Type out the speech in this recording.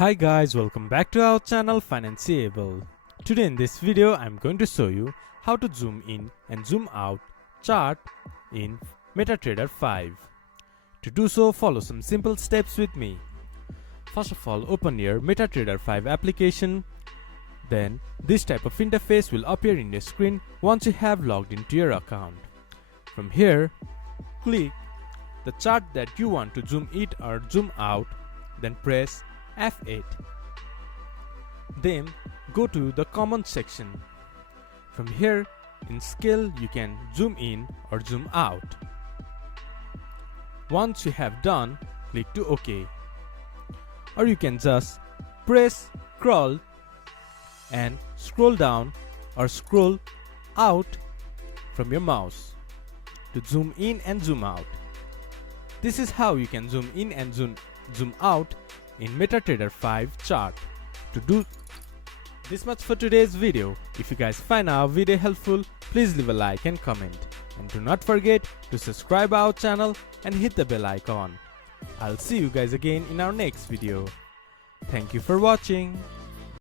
Hi guys, welcome back to our channel Financeable. Today in this video I'm going to show you how to zoom in and zoom out chart in MetaTrader 5. To do so, follow some simple steps with me. First of all, open your MetaTrader 5 application. Then this type of interface will appear in your screen once you have logged into your account. From here, click the chart that you want to zoom it or zoom out, then press F8. Then go to the common section. From here, in scale you can zoom in or zoom out. Once you have done, click to OK. Or you can just press scroll and scroll down or scroll out from your mouse to zoom in and zoom out. This is how you can zoom in and zoom out in MetaTrader 5 chart. To do this much for today's video. If you guys find our video helpful, please leave a like and comment. And do not forget to subscribe our channel and hit the bell icon. I'll see you guys again in our next video. Thank you for watching.